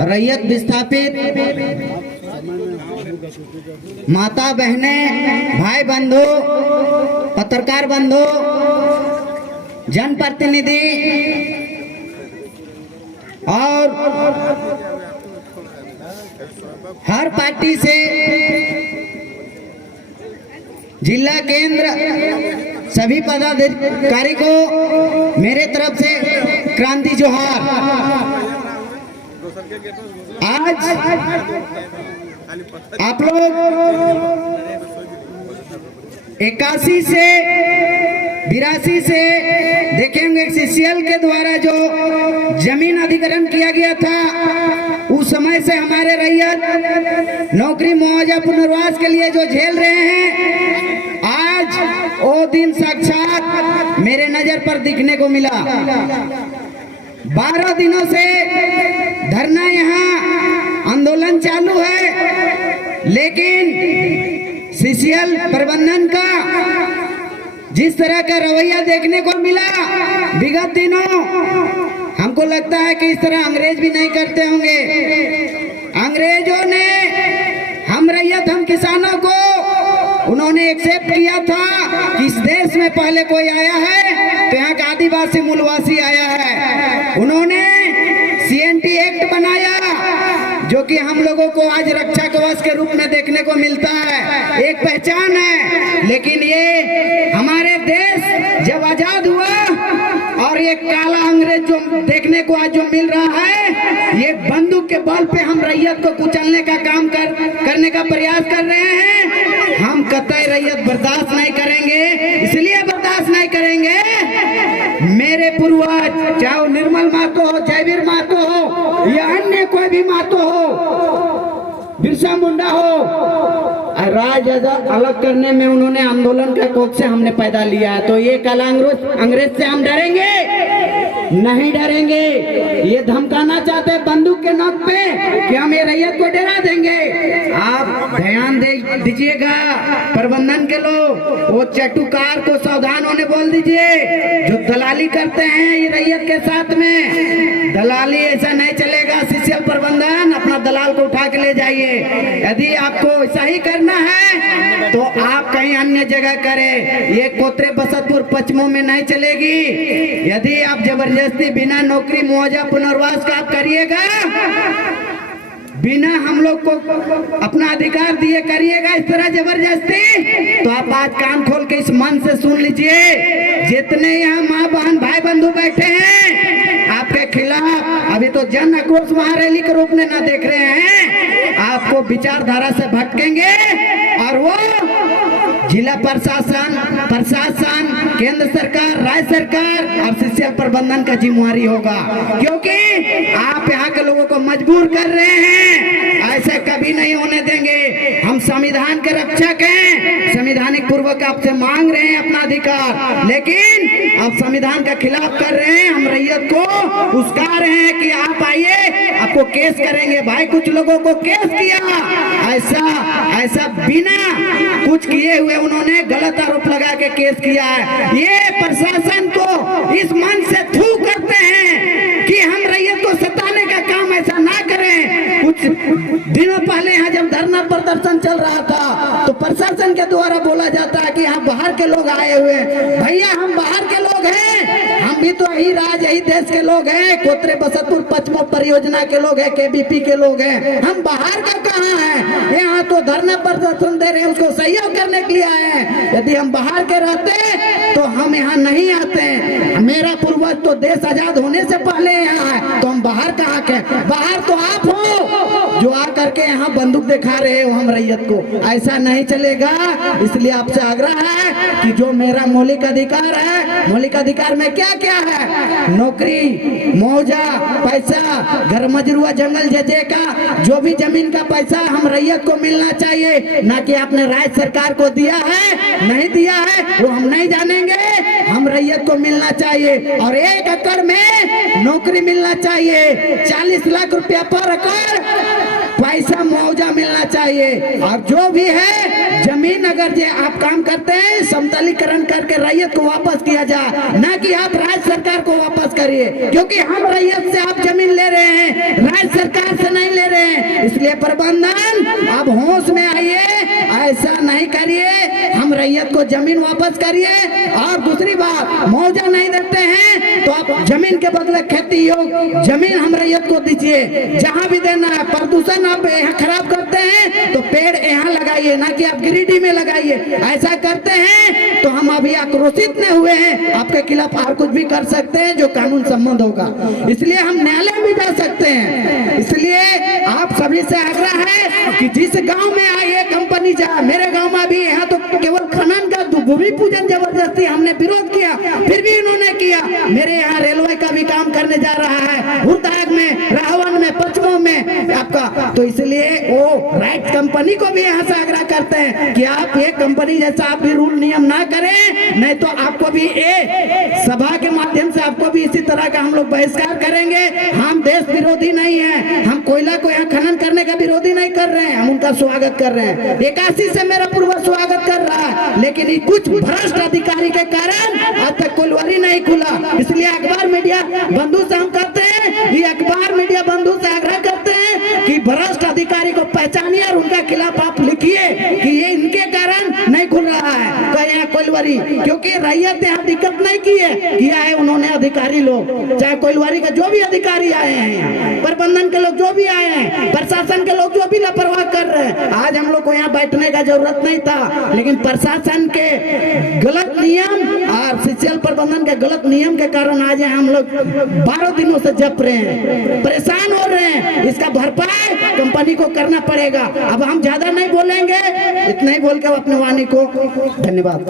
रैयत विस्थापित माता बहने, भाई बंधु, पत्रकार बंधु, जनप्रतिनिधि और हर पार्टी से जिला केंद्र सभी पदाधिकारी को मेरे तरफ से क्रांति जोहार। आज आप लोग 81 से 82 से देखेंगे सीसीएल के द्वारा जो जमीन अधिग्रहण किया गया था, उस समय से हमारे रैयत नौकरी मुआवजा पुनर्वास के लिए जो झेल रहे हैं, आज वो दिन साक्षात मेरे नजर पर दिखने को मिला। 12 दिनों से धरना यहाँ आंदोलन चालू है, लेकिन सीसीएल प्रबंधन का जिस तरह का रवैया देखने को मिला विगत दिनों, हमको लगता है कि इस तरह अंग्रेज भी नहीं करते होंगे। अंग्रेजों ने हम रैयत, हम किसानों को उन्होंने एक्सेप्ट किया था कि इस देश में पहले कोई आया है तो यहाँ का आदिवासी मूलवासी आया है। उन्होंने सीएनटी एक्ट बनाया जो कि हम लोगों को आज रक्षा कवच के रूप में देखने को मिलता है, एक पहचान है। लेकिन ये हमारे देश जब आजाद हुआ और ये काला अंग्रेज जो देखने को आज जो मिल रहा है, ये बंदूक के बल पे हम रैयत को कुचलने का काम करने का प्रयास कर रहे हैं। हम कतई रैयत बर्दाश्त नहीं करेंगे। इसलिए बर्दाश्त नहीं करेंगे, मेरे पूर्वज चाहे निर्मल महतो हो, जयवीर महतो हो या अन्य कोई भी महतो हो, बिरसा मुंडा हो, राज अलग करने में उन्होंने आंदोलन का कोख से हमने पैदा लिया है। तो ये काला अंग्रेज से हम डरेंगे? नहीं डरेंगे। ये धमकाना चाहते हैं बंदूक के नोक पे कि हम ये रैयत को डरा देंगे। आप ध्यान दीजिएगा, प्रबंधन के लोग, वो चटुकार को सावधान होने बोल दीजिए जो दलाली करते हैं ये रैयत के साथ में। दलाली ऐसा नहीं चलेगा। सीसीएल प्रबंधन अपना दलाल को उठा के ले जाइए। यदि आपको ऐसा ही करना है तो आप कहीं अन्य जगह करें, ये कोतरे बसतपुर पश्चिमों में नहीं चलेगी। यदि आप जबरदस्ती बिना नौकरी मुआवजा पुनर्वास का आप करिएगा, बिना हम लोग को अपना अधिकार दिए करिएगा इस तरह जबरदस्ती, तो आप आज कान खोल के इस मन से सुन लीजिए, जितने यहाँ माँ बहन भाई बंधु बैठे हैं आपके खिलाफ अभी तो जन आक्रोश महारैली के रूप में ना देख रहे हैं, आपको विचारधारा से भटकेंगे और वो जिला प्रशासन, केंद्र सरकार, राज्य सरकार और सीसीएल प्रबंधन का जिम्मेवारी होगा, क्योंकि आप यहाँ के लोगों को मजबूर कर रहे हैं। ऐसे कभी नहीं होने देंगे। हम संविधान के रक्षक हैं, संवैधानिक पूर्वक आपसे मांग रहे हैं अपना अधिकार, लेकिन आप संविधान का खिलाफ कर रहे हैं। हम रैयत को उस्का रहे हैं कि आप आइए, आपको केस करेंगे। भाई कुछ लोगों को केस किया, ऐसा बिना कुछ किए हुए उन्होंने गलत आरोप लगा के केस किया है। ये प्रशासन को इस मन से थू करते हैं कि हम रैयत को सताने का काम ऐसा ना करें। कुछ दिनों पहले यहाँ जब धरना प्रदर्शन चल रहा था तो प्रशासन के द्वारा बोला जाता है कि यहाँ बाहर के लोग आए हुए हैं। भैया हम बाहर के लोग हैं, हम भी तो यही राज्य यही देश के लोग हैं, कोतरे बसतपुर पश्चिम परियोजना के लोग हैं, केबीपी के लोग हैं। हम बाहर का कहाँ हैं? यहाँ तो धरना प्रदर्शन दे रहे हैं, उसको सहयोग करने के लिए आए हैं। यदि हम बाहर के रहते तो हम यहाँ नहीं आते। मेरा पूर्वज तो देश आजाद होने से पहले यहाँ है, तो हम बाहर कहाँ के? बाहर तो आप हो जो आकर के यहाँ बंदूक दिखा रहे हो हम रैयत को। ऐसा नहीं चलेगा। इसलिए आपसे आग्रह है कि जो मेरा मौलिक अधिकार है, मौलिक अधिकार में क्या क्या है? नौकरी, मुआवजा, पैसा, घर मजरूआ, जंगल जजे का जो भी जमीन का पैसा हम रैयत को मिलना चाहिए, ना कि आपने राज्य सरकार को दिया है नहीं दिया है वो हम नहीं जानेंगे। हम रैयत को मिलना चाहिए और 1 एकड़ में नौकरी मिलना चाहिए। 40 लाख रुपया पर एकड़ पैसा मुआवजा मिलना चाहिए। और जो भी है जमीन अगर जे आप काम करते हैं समतलीकरण करके रैयत को वापस किया जाए, ना कि आप राज्य सरकार को वापस करिए, क्योंकि हम रैयत से आप जमीन ले रहे हैं, राज्य सरकार से नहीं ले रहे हैं। इसलिए प्रबंधन अब होश में आइए, ऐसा नहीं करिए, हम रैयत को जमीन वापस करिए। और दूसरी बात, मुआवजा नहीं देते हैं तो आप जमीन के बदले खेती योग्य जमीन हम रैयत को दीजिए, जहां भी देना है। प्रदूषण आप यहाँ खराब करते हैं तो पेड़ यहाँ लगाइए, ना कि आप गिरिडीह में लगाइए। ऐसा करते हैं तो हम अभी आक्रोशित नहीं हुए हैं, आपके खिलाफ और कुछ भी कर सकते हैं जो कानून संबंध होगा, इसलिए हम न्यायालय भी जा सकते हैं। इसलिए आप सभी से आग्रह है कि जिस गांव में आइए कंपनी जाए, मेरे गांव में भी यहाँ तो केवल खनन का भूमि पूजन जबरदस्ती हमने विरोध किया, फिर भी इन्होंने किया। मेरे यहाँ रेलवे का भी काम करने जा रहा है, हुरदाग में, राहवन में, पचमों में आपका। तो इसलिए वो राइट कंपनी को भी यहाँ से आग्रह करते हैं कि आप ये कंपनी जैसा आप भी रूल नियम ना करें, नहीं तो आपको भी सभा के माध्यम से आपको भी इसी तरह का हम लोग बहिष्कार करेंगे। हम देश विरोधी नहीं है, हम कोयला को यहाँ खनन करने का विरोधी नहीं कर रहे हैं, हम उनका स्वागत कर रहे हैं। 81 से मेरा पूर्व स्वागत कर रहा है, लेकिन कुछ भ्रष्ट अधिकारी के कारण आज तक कोयलवारी नहीं खुला। इसलिए अखबार मीडिया बंधु से हम कहते हैं, ये अखबार मीडिया बंधु से आग्रह करते हैं कि भ्रष्ट अधिकारी को पहचानिए और उनके खिलाफ आप लिखिए कि ये इनके कारण नहीं खुल रहा है कोयलवारी, क्योंकि रैयत यहाँ दिक्कत नहीं की है, किया है उन्होंने अधिकारी लोग, चाहे कोयलवारी का जो भी अधिकारी आए हैं, प्रबंधन के लोग जो भी आए हैं, प्रशासन के लोग जो भी लापरवाह कर रहे हैं। आज हम लोग को यहाँ बैठने का जरूरत नहीं था, लेकिन प्रशासन के गलत नियम और सिंचाई प्रबंधन के गलत नियम के कारण आज हम लोग 12 दिनों से जप रहे हैं, परेशान हो रहे हैं। इसका भरपाई कंपनी को करना पड़ेगा। अब हम ज्यादा नहीं बोलेंगे, इतना ही बोल के अपने वाणी को धन्यवाद।